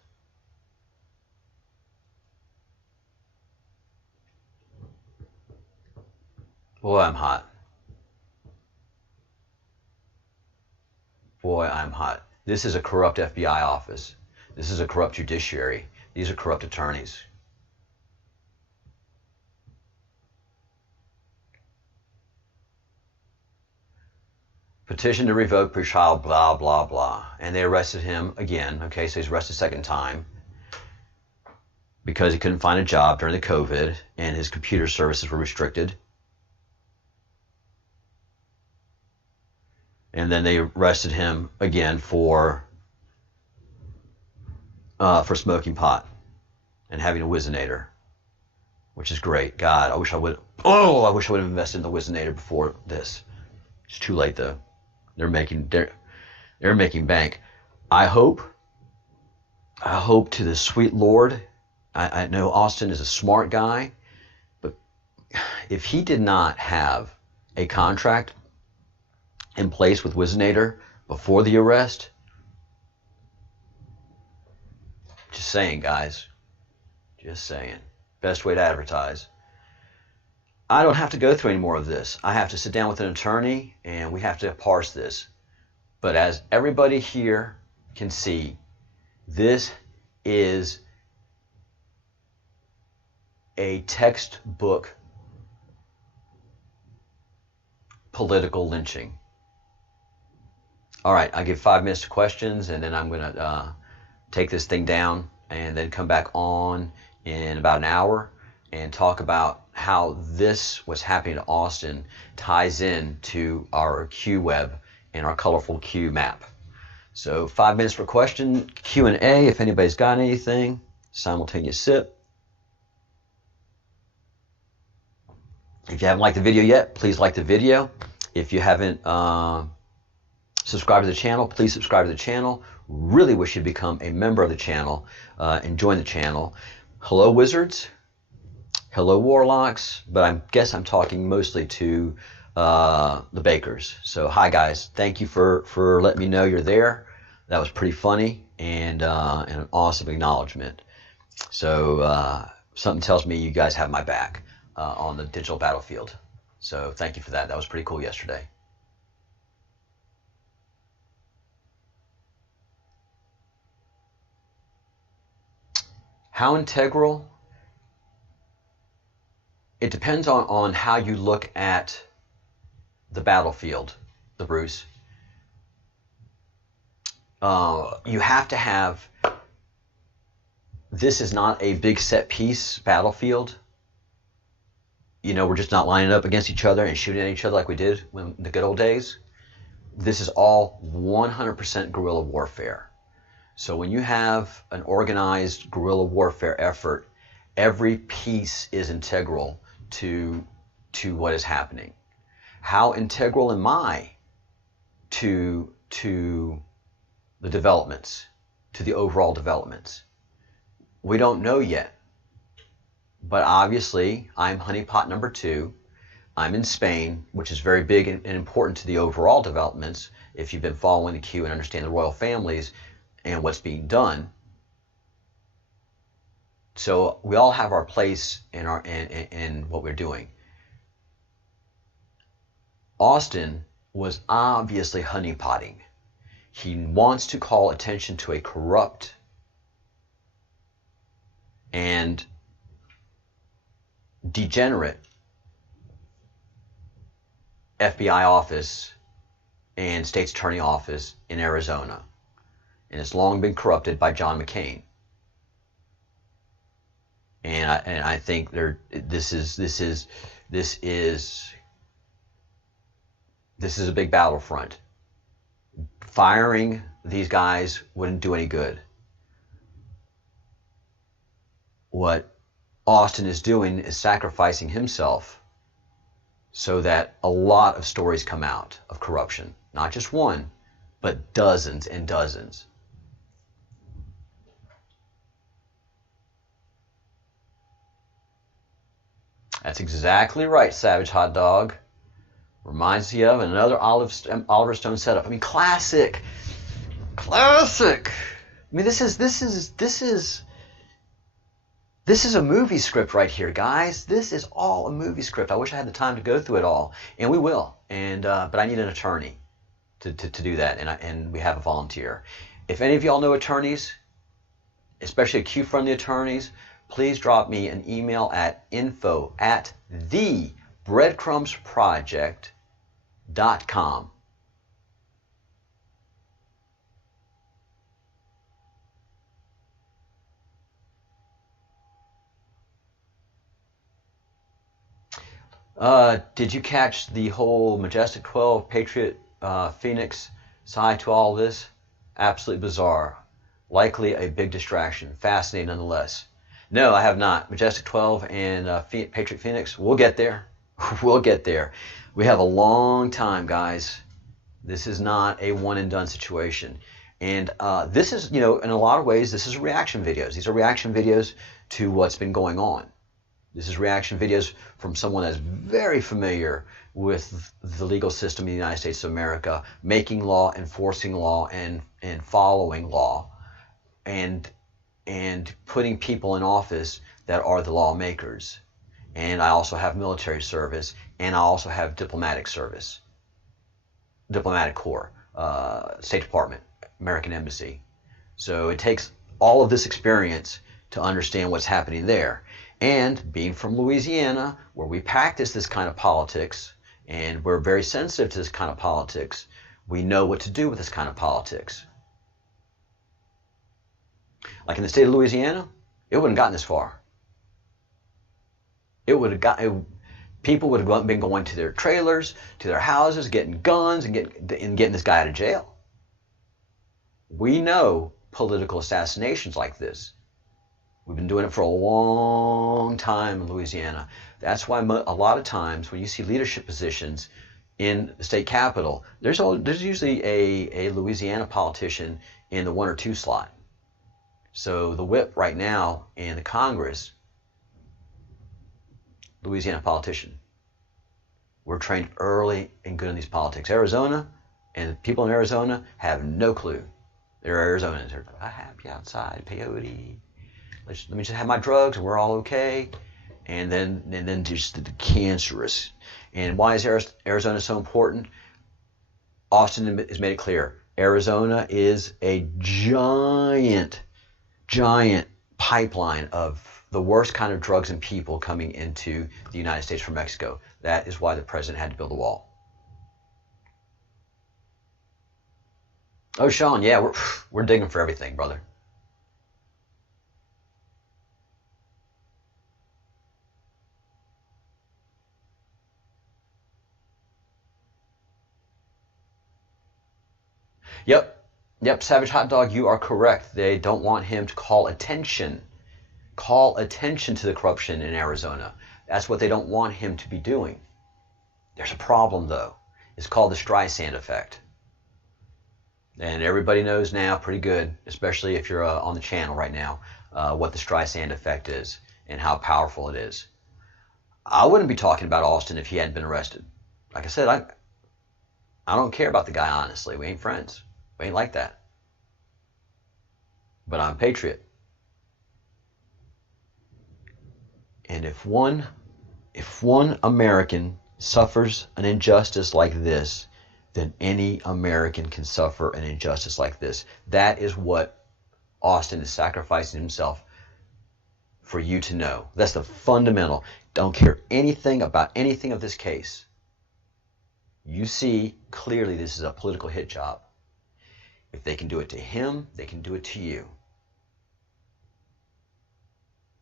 Boy, I'm hot. Boy, I'm hot. This is a corrupt FBI office. This is a corrupt judiciary. These are corrupt attorneys. Petition to revoke pretrial, blah, blah, blah. And they arrested him again. Okay, so he's arrested a second time because he couldn't find a job during the COVID and his computer services were restricted. And then they arrested him again for smoking pot and having a Whizzinator, which is great. God, I wish I would have invested in the Whizzinator before this. It's too late though. They're making bank. I hope to the sweet Lord. I know Austin is a smart guy, but if he did not have a contract in place with Whizzinator before the arrest, just saying, guys. Just saying. Best way to advertise. I don't have to go through any more of this. I have to sit down with an attorney and we have to parse this. But as everybody here can see, this is a textbook political lynching. All right, I give 5 minutes to questions and then I'm going to take this thing down and then come back on in about an hour and talk about how this, what's happening to Austin, ties in to our Q web and our colorful Q map. So 5 minutes for question, Q&A, if anybody's got anything, simultaneous sip. If you haven't liked the video yet, please like the video. If you haven't subscribed to the channel, please subscribe to the channel. Really wish you'd become a member of the channel and join the channel. Hello, wizards. Hello, warlocks. But I guess I'm talking mostly to the bakers. So hi, guys. Thank you for letting me know you're there. That was pretty funny and an awesome acknowledgement. So something tells me you guys have my back on the digital battlefield. So thank you for that. That was pretty cool yesterday. How integral? It depends on how you look at the battlefield, the Bruce. You have to have, this is not a big set piece battlefield. You know, we're just not lining up against each other and shooting at each other like we did in the good old days. This is all 100% guerrilla warfare. So when you have an organized guerrilla warfare effort, every piece is integral to what is happening. How integral am I to the developments, to the overall developments? We don't know yet. But obviously, I'm honeypot number 2. I'm in Spain, which is very big and important to the overall developments. If you've been following the queue and understand the royal families and what's being done. So we all have our place in what we're doing. Austin was obviously honeypotting. He wants to call attention to a corrupt and degenerate FBI office and state's attorney office in Arizona. And it's long been corrupted by John McCain. And I think this is a big battlefront. Firing these guys wouldn't do any good. What Austin is doing is sacrificing himself so that a lot of stories come out of corruption. Not just one, but dozens and dozens. That's exactly right, Savage Hot Dog. Reminds you of another Oliver Stone setup. I mean, classic. Classic. I mean, this is a movie script right here, guys. This is all a movie script. I wish I had the time to go through it all, and we will. And but I need an attorney to do that, and we have a volunteer. If any of y'all know attorneys, especially Q friendly attorneys, please drop me an email at info@thebreadcrumbsproject.com. Did you catch the whole Majestic 12 Patriot Phoenix side to all this? Absolutely bizarre. Likely a big distraction. Fascinating nonetheless. No, I have not. Majestic 12 and Patriot Phoenix, we'll get there. We'll get there. We have a long time, guys. This is not a one and done situation. And this is, you know, in a lot of ways, this is reaction videos. These are reaction videos to what's been going on. This is reaction videos from someone that's very familiar with the legal system in the United States of America, making law, enforcing law, and following law, and putting people in office that are the lawmakers. And I also have military service, and I also have diplomatic service, diplomatic corps, State Department, American Embassy. So it takes all of this experience to understand what's happening there. And being from Louisiana, where we practice this kind of politics, and we're very sensitive to this kind of politics, we know what to do with this kind of politics. Like in the state of Louisiana, it wouldn't have gotten this far. It would have people would have been going to their trailers, to their houses, getting guns, and getting this guy out of jail. We know political assassinations like this. We've been doing it for a long time in Louisiana. That's why a lot of times when you see leadership positions in the state capitol, there's usually a Louisiana politician in the 1 or 2 slot. So the whip right now in the Congress, Louisiana politician. We're trained early and good in these politics. Arizona, and the people in Arizona have no clue. They're Arizonans. They're happy outside, peyote. Let me just have my drugs and we're all okay. And then just the cancerous. And why is Arizona so important? Austin has made it clear. Arizona is a giant pipeline of the worst kind of drugs and people coming into the United States from Mexico. That is why the president had to build a wall. Oh, Sean, yeah, we're digging for everything, brother. Yep, Savage Hot Dog, you are correct. They don't want him to call attention to the corruption in Arizona. That's what they don't want him to be doing. There's a problem, though. It's called the Streisand effect. And everybody knows now pretty good, especially if you're on the channel right now, what the Streisand effect is and how powerful it is. I wouldn't be talking about Austin if he hadn't been arrested. Like I said, I don't care about the guy, honestly. We ain't friends. We ain't like that. But I'm a patriot. And if one American suffers an injustice like this, then any American can suffer an injustice like this. That is what Austin is sacrificing himself for you to know. That's the fundamental. Don't care anything about anything of this case. You see clearly this is a political hit job. If they can do it to him, they can do it to you.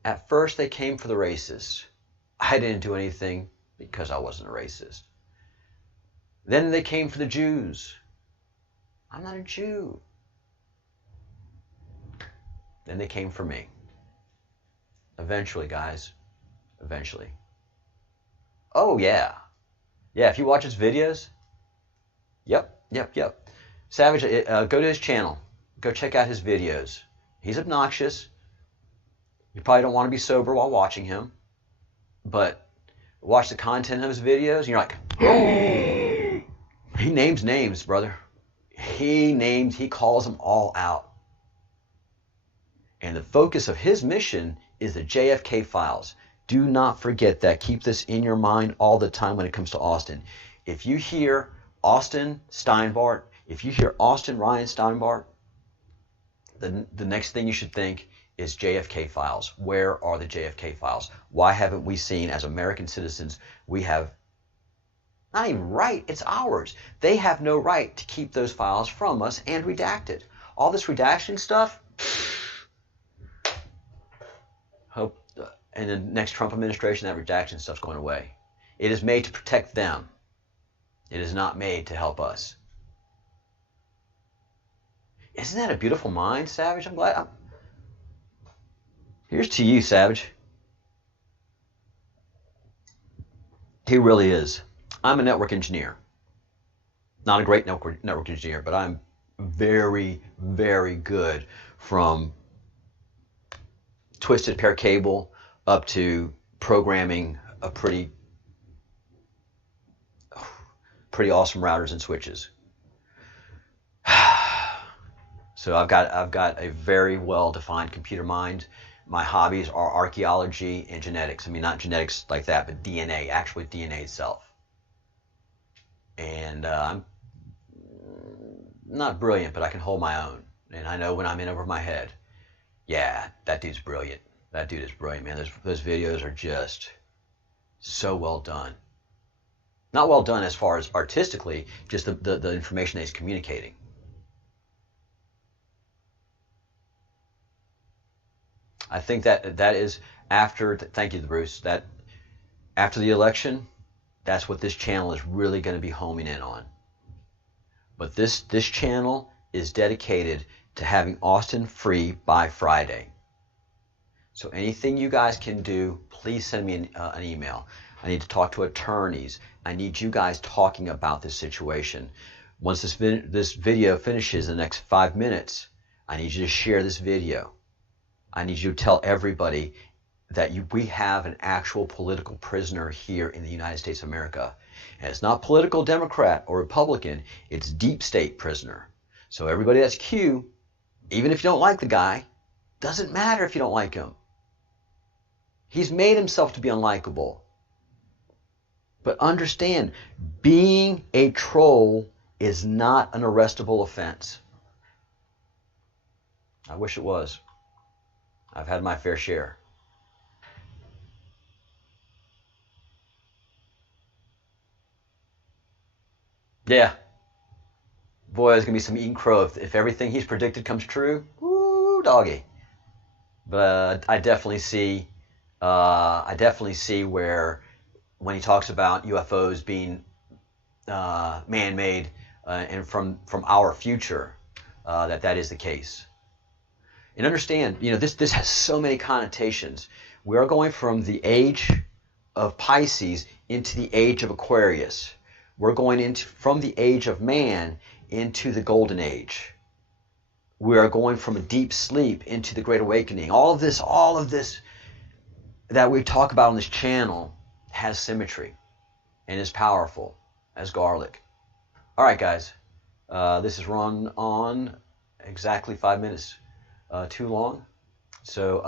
At first they came for the racist. I didn't do anything because I wasn't a racist. Then they came for the Jews. I'm not a Jew. Then they came for me. Eventually, guys. Eventually. Oh, yeah. Yeah, if you watch his videos. Yep. Savage, go to his channel. Go check out his videos. He's obnoxious. You probably don't want to be sober while watching him. But watch the content of his videos and you're like, he names names, brother. He calls them all out. And the focus of his mission is the JFK files. Do not forget that. Keep this in your mind all the time when it comes to Austin. If you hear Austin Steinbart, if you hear Austin Ryan Steinbart, the next thing you should think is JFK files. Where are the JFK files? Why haven't we seen, as American citizens, we have not even right, it's ours. They have no right to keep those files from us and redacted. All this redaction stuff, hope in the next Trump administration that redaction stuff's going away. It is made to protect them. It is not made to help us. Isn't that a beautiful mind, Savage? I'm glad. Here's to you, Savage. He really is. I'm a network engineer. Not a great network engineer, but I'm very, very good from twisted pair cable up to programming a pretty awesome routers and switches. So I've got a very well-defined computer mind. My hobbies are archaeology and genetics. I mean, not genetics like that, but DNA, actually DNA itself. And I'm not brilliant, but I can hold my own. And I know when I'm in over my head, yeah, that dude's brilliant. That dude is brilliant, man. Those videos are just so well done. Not well done as far as artistically, just the information that he's communicating. I think that is after, thank you, Bruce, that after the election, that's what this channel is really going to be homing in on. But this channel is dedicated to having Austin free by Friday. So anything you guys can do, please send me an email. I need to talk to attorneys. I need you guys talking about this situation. Once this video finishes in the next 5 minutes, I need you to share this video. I need you to tell everybody that we have an actual political prisoner here in the United States of America. And it's not political Democrat or Republican, it's deep state prisoner. So everybody that's Q, even if you don't like the guy, doesn't matter if you don't like him. He's made himself to be unlikable. But understand, being a troll is not an arrestable offense. I wish it was. I've had my fair share. Yeah. Boy, there's going to be some eating crow if everything he's predicted comes true. Woo, doggy. But I definitely see where when he talks about UFOs being man-made and from our future, that is the case. And understand, this has so many connotations. We are going from the age of Pisces into the age of Aquarius. We're going from the age of man into the golden age. We are going from a deep sleep into the great awakening. All of this that we talk about on this channel has symmetry and is powerful as garlic. All right, guys. This is run on exactly 5 minutes too long. So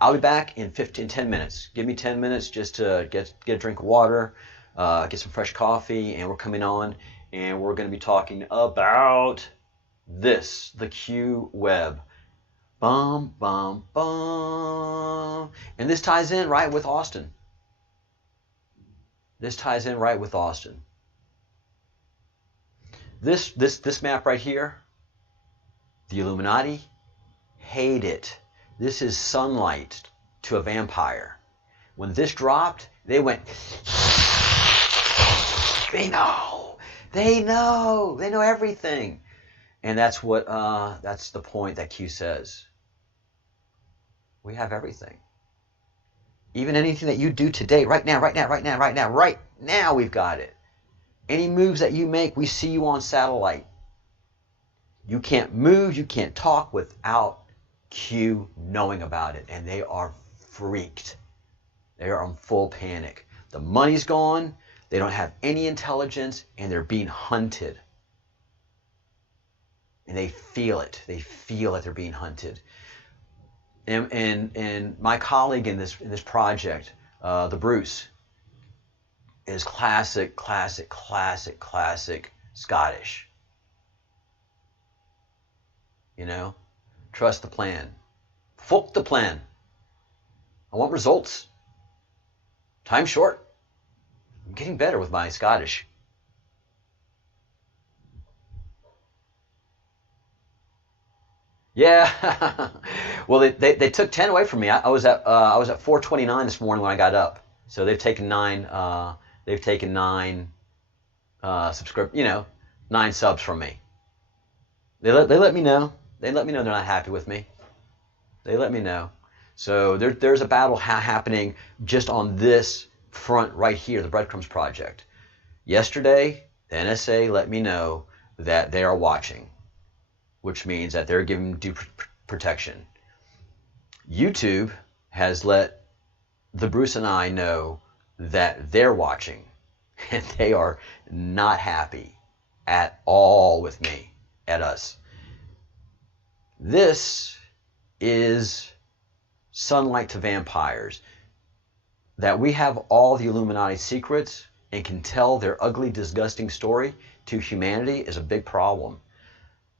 I'll be back in 10 minutes. Give me 10 minutes just to get a drink of water, get some fresh coffee, and we're coming on, and we're going to be talking about this, the Q web. Bum, bum, bum. And this ties in right with Austin. This map right here, the Illuminati hate it. This is sunlight to a vampire. When this dropped, they went, they know everything. And that's the point that Q says. We have everything. Even anything that you do today, right now, we've got it. Any moves that you make, we see you on satellite. You can't move, you can't talk without Q knowing about it. And they are freaked. They are in full panic. The money's gone, they don't have any intelligence, and they're being hunted. And they feel it. They feel that they're being hunted. And my colleague in this project, the Bruce, is classic Scottish. Trust the plan. Fuck the plan. I want results. Time short. I'm getting better with my Scottish. Yeah. Well, they took 10 away from me. I was at 429 this morning when I got up. So they've taken 9. They've taken 9 9 subs from me. They let me know. They let me know they're not happy with me. They let me know. So there's a battle happening just on this front right here, the Breadcrumbs project. Yesterday, the NSA let me know that they are watching, which means that they're giving due protection. YouTube has let the Bruce and I know that they're watching, and they are not happy at all with me, at us. This is sunlight to vampires. That we have all the Illuminati secrets and can tell their ugly, disgusting story to humanity is a big problem.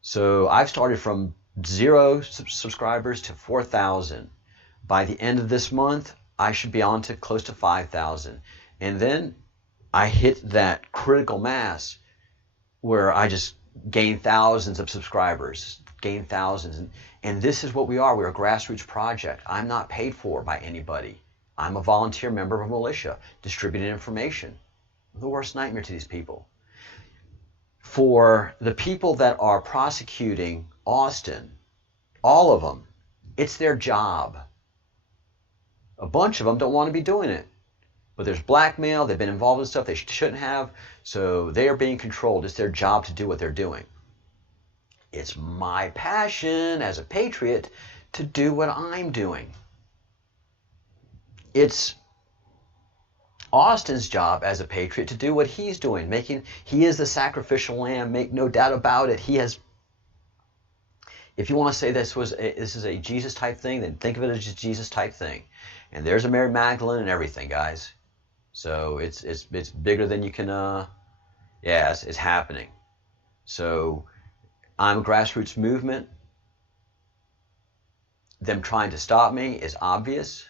So I've started from 0 subscribers to 4,000. By the end of this month, I should be on to close to 5,000. And then I hit that critical mass where I just gain thousands of subscribers, gain thousands. And this is what we are. We're a grassroots project. I'm not paid for by anybody. I'm a volunteer member of a militia, distributing information. The worst nightmare to these people. For the people that are prosecuting Austin, all of them, it's their job. A bunch of them don't want to be doing it. But there's blackmail, they've been involved in stuff they shouldn't have, so they are being controlled. It's their job to do what they're doing. It's my passion as a patriot to do what I'm doing. It's Austin's job as a patriot to do what he's doing. He is the sacrificial lamb, make no doubt about it. He has. If you want to say this is a Jesus type thing, then think of it as a Jesus type thing. And there's a Mary Magdalene and everything, guys. So it's bigger than you can. It's happening. So I'm a grassroots movement. Them trying to stop me is obvious,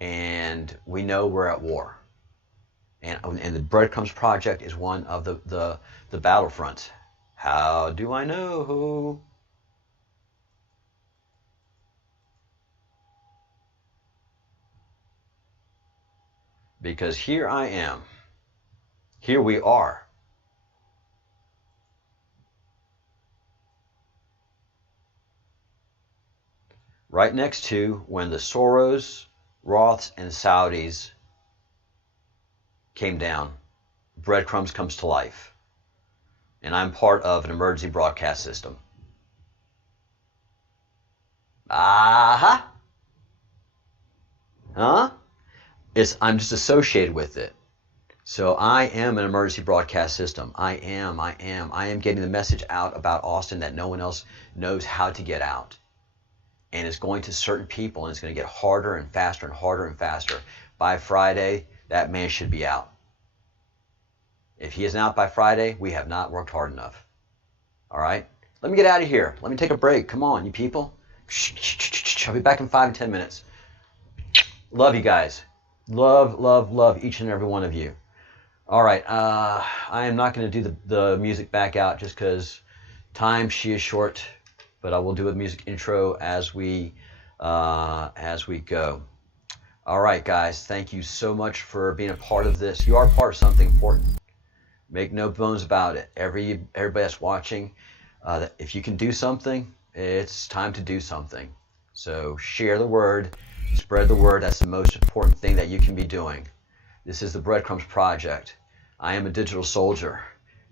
and we know we're at war. And the Breadcrumbs Project is one of the battlefronts. How do I know? Because here I am. Here we are. Right next to when the Soros, Roths, and Saudis came down, Breadcrumbs comes to life. And I'm part of an emergency broadcast system. Aha! Huh? I'm just associated with it. So I am an emergency broadcast system. I am getting the message out about Austin that no one else knows how to get out. And it's going to certain people, and it's going to get harder and faster and harder and faster. By Friday, that man should be out. If he isn't out by Friday, we have not worked hard enough. All right? Let me get out of here. Let me take a break. Come on, you people. I'll be back in 5 and 10 minutes. Love you guys. Love each and every one of you. All right, I am not going to do the music back out just because time, she is short, but I will do a music intro as we go. All right, guys, thank you so much for being a part of this. You are part of something important. Make no bones about it. Everybody that's watching, if you can do something, it's time to do something. So share the word. Spread the word. That's the most important thing that you can be doing. This is the Breadcrumbs Project. I am a digital soldier.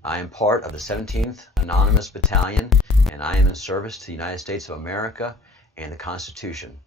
I am part of the 17th Anonymous Battalion, and I am in service to the United States of America and the Constitution.